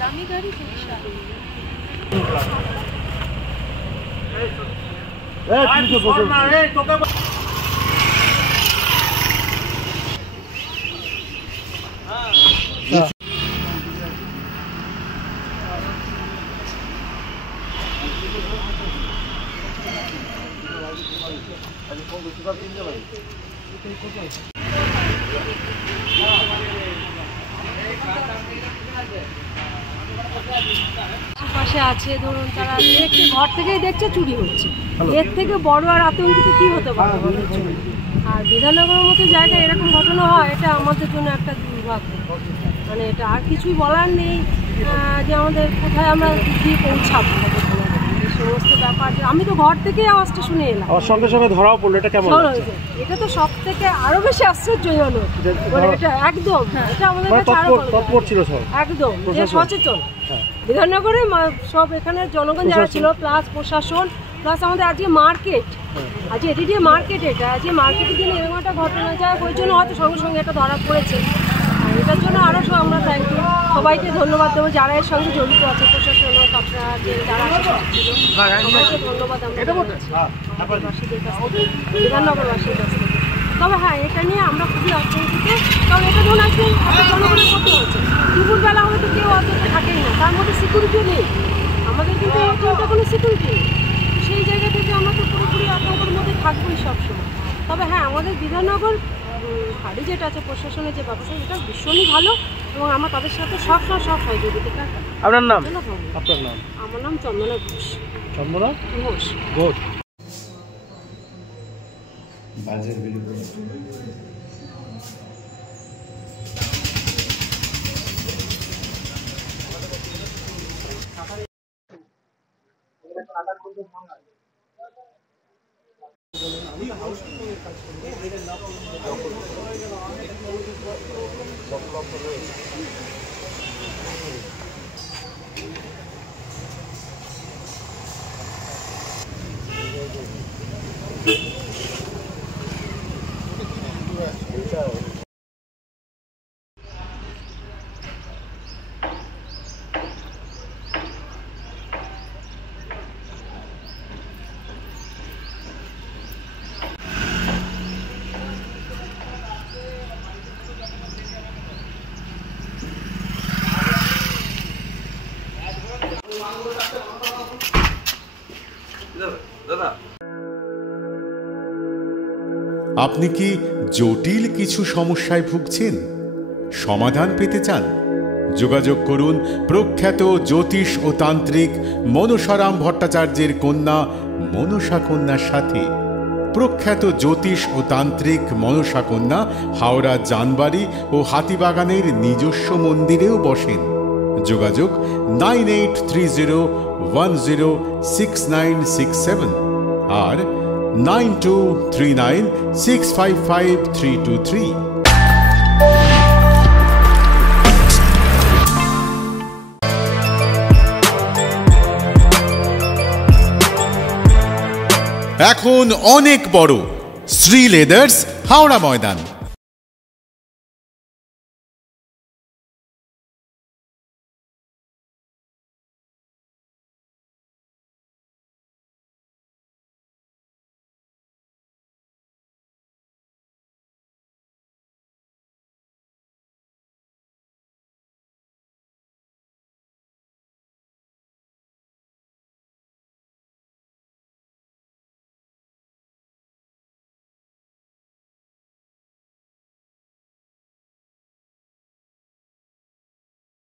দামি গাড়ি পাশে আছে, ধরুন তারা দেখছে, ঘর থেকেই দেখছে চুরি হচ্ছে, এর থেকে বড় আর আতঙ্কিত কি হতে পারে? আর বিধাননগরের মতো জায়গায় এরকম ঘটনা হয়, এটা আমাদের জন্য একটা দুর্ভাগ্য। মানে এটা আর কিছুই বলার নেই যে আমাদের কোথায় আমরা গিয়ে পৌঁছাবো। সমস্ত ব্যাপার আমি তো ঘর থেকে আওয়াজটা শুনে এলাম, সঙ্গে সঙ্গে ধরাও পড়লো, এটা কেমন? এটা তো সব থেকে আরো বেশি আশ্চর্যজনক। এটা একদম, এটা আমাদের কাছে আরো তৎপর ছিল সব, একদম যে সচেতন। বিধাননগরে সব এখানে জনগণ যারা ছিল, প্লাস প্রশাসন, প্লাস আমাদের আজকে মার্কেট, আজকে এটি মার্কেট, এটা আজকে মার্কেটের দিনে এরকম একটা ঘটনা যায়, ওই জন্য হয়তো সঙ্গে সঙ্গে এটা ধরা পড়েছে। আর এটার জন্য আরও আমরা থ্যাংক ইউ, সবাইকে ধন্যবাদ দেবো যারা এর সঙ্গে জড়িত আছে, প্রশাসন হোক, আপনারা যে যারা ছিল সবাইকে ধন্যবাদ আমরা বাসীদের কাছ থেকে, বিধাননগরবাসীর কাছ থেকে। তবে হ্যাঁ, এটা নিয়ে আমরা খুবই আতঙ্কিত, কারণ এটা ধরুন আজকে একটা জনগণের করতে হচ্ছে, দুপুরবেলা হয়তো কেউ অন্তত থাকেই না, তার মধ্যে সিকিউরিটি নেই, আমাদের কিন্তু অত্যন্ত কোনো সিকিউরিটি নেই, সেই জায়গা থেকে আমরা তো পুরোপুরি আতঙ্কের মধ্যে থাকবোই সবসময়। তবে হ্যাঁ, আমাদের বিধাননগর ফাঁড়ি যেটা আছে, প্রশাসনের যে ব্যবস্থা, এটা ভীষণই ভালো, এবং আমরা তাদের সাথে সবসময় সব সহযোগিতা। আপনার নাম? আপনার নাম? আমার নাম চন্দনা ঘোষ। চন্দনা ঘোষ। ঘোষ। বাজেট বিলি করে আপনি কি জটিল কিছু সমস্যায় ভুগছেন, সমাধান পেতে চান? যোগাযোগ করুন প্রখ্যাত জ্যোতিষ ও তান্ত্রিক মনসারাম ভট্টাচার্যের কন্যা মনসা কন্যার সাথে। প্রখ্যাত জ্যোতিষ ও তান্ত্রিক মনসা কন্যা হাওড়া জানবাড়ি ও হাতিবাগানের নিজস্ব মন্দিরেও বসেন। যোগাযোগ 9830106967 আর 9239655323। এখন অনেক বড় শ্রী লেদার্স হাওড়া ময়দান।